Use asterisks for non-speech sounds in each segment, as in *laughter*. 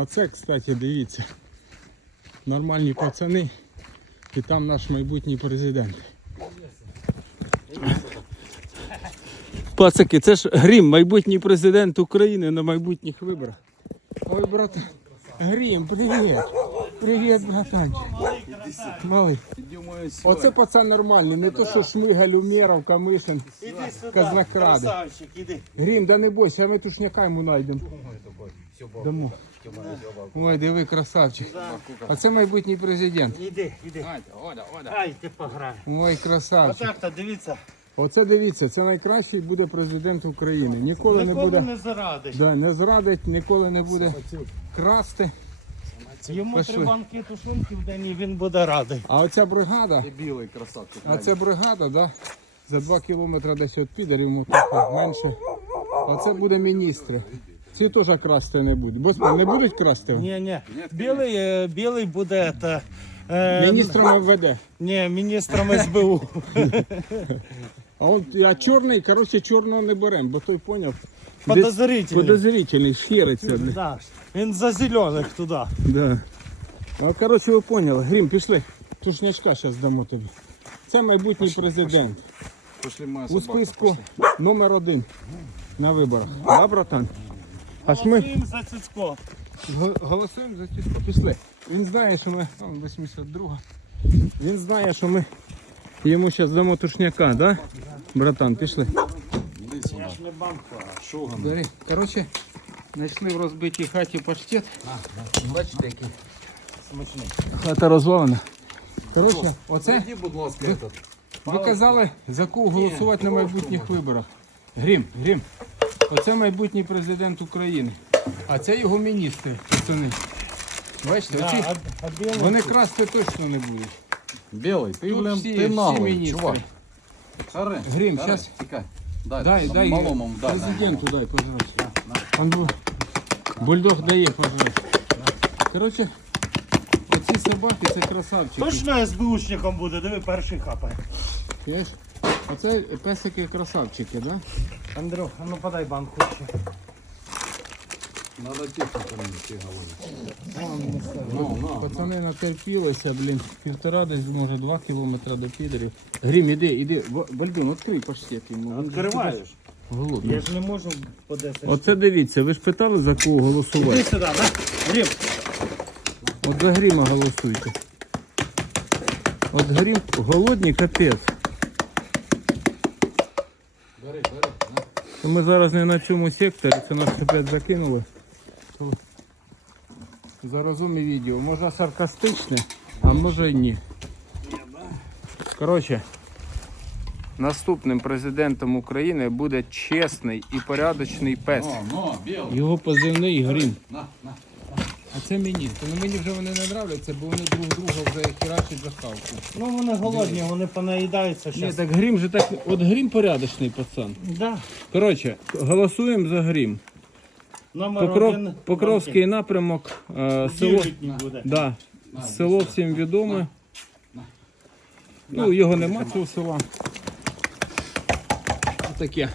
Оце, кстати, дивіться. Нормальні пацани. І там наш майбутній президент. Пацаки, це ж Грім, майбутній президент України на майбутніх виборах. Ой, брат, Грім, привіт. Привіт, братанчик. Малий. Оце пацан нормальний, не то що Шмигаль, Умєров, Камишин, Казнакради. Грім, да не бойся, ми тушняка йому знайдемо. Дамо. Ой, диви, красавчик. А це майбутній президент. Іди, іди. Ай, ти пограй. Ой, красавчик. Отак то дивіться. Оце дивіться, це найкращий буде президент України. Ніколи не Ніколи буде не зарадиш. да, не зрадить, ніколи не буде красти. Йому Пішли. три банки тушунки в день і він буде радий. А оця бригада, Білий красавчик. а ця бригада, да, за 2 кілометри десь від підарів, йому трохи менше. Оце буде міністри. Ці теж красти не будуть. Бо не будуть красти? Ні, ні. Білий, е, білий буде це, е, Міністром МВД. Ні, міністром СБУ. *laughs* *laughs* А от а чорний, коротше, чорного не беремо, бо той поняв. десь Подозрительний. Подозрительний, хериться. Да. Він за зелених туди. Да. Ну, коротше, ви поняли. Грім, пішли. Тушнячка зараз дамо тобі. Це майбутній президент. Пошли моя У собака. списку номер один на виборах. Да, братан? Аж ми Голосуємо за Цицько. г- голосуємо за тісто. Пішли. Він знає, що ми. Там 82. Він знає, що ми йому зараз дамо тушняка, да? Братан, пішли. Я ж не банку. Бери. Коротше, знайшли в розбитій хаті паштет. Бачите, який смачний. Хата розвалена. Коротше, оце Зайди, будь ласка, этот. ви казали, за кого голосувати на майбутніх виборах. Грім, Грім. Оце майбутній президент України. А це його міністри. пацани. Бачите, Да, оці, а, а вони красти точно не будуть. Білий, ти, Тут блин, всі- ти всі наглий, міністри. чувак. Харе, Грім, харе, щас. Тікай. Дай, Дай, там дай малому, дай. дай. президенту дай пожрати. Он бу- бульдог дає пожрати. Коротше, оці собаки це красавчики. Точно СБУшником буде, диви, перший хапає. Знаєш? Оце песики красавчики, да? Андрюх, а ну подай банку ще. Надо тихо ті голови. Ну, ну, Пацани натерпілися, блін, півтора десь, може, два кілометри до підерів. Грім, іди, іди. Бальдун, відкрий паштет йому. Відкриваєш? Голодний. Я ж не можу по 10. Оце дивіться, ви ж питали за кого Іди голосувати. сюди, да? Грім. От за Гріма голосуйте. От Грім голодний капець. Бери, бери. на. То Ми зараз не на цьому секторі, це нас опять закинули. Заразумі відео. Може саркастичне, а може і ні. Коротше, наступним президентом України буде чесний і порядочний пес. Його позивний грім. А це мені. Ну мені вже вони не нравляться, бо вони друг друга вже херачать за. Ну вони голодні, вони понаїдаються Ні, зараз. так грім же так. От грім порядочний пацан. Да. Коротше, голосуємо за грім. Номер Покров, один. Покровський напрямок, е, село, Ділітній буде. да, село всім відоме. Ну, його нема цього села. Таке.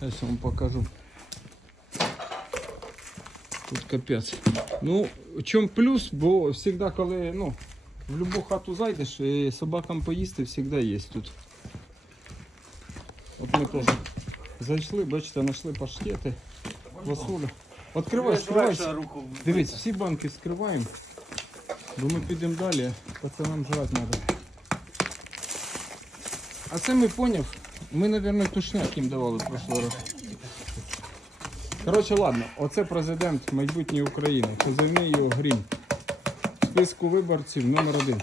Зараз я вам покажу. Тут капець. Ну, в чому плюс, бо завжди, коли ну, в будь-яку хату зайдеш, і собакам поїсти завжди є тут. От ми теж зайшли, бачите, знайшли паштети, квасоля. Відкривай, руку. Дивіться, всі банки скриваємо, бо ми підемо далі, пацанам жрати треба. А це ми поняв, ми, мабуть, тушняк їм давали в прошлий раз. Коротше, ладно, оце президент майбутньої України. Позивний його грім. В списку виборців номер один.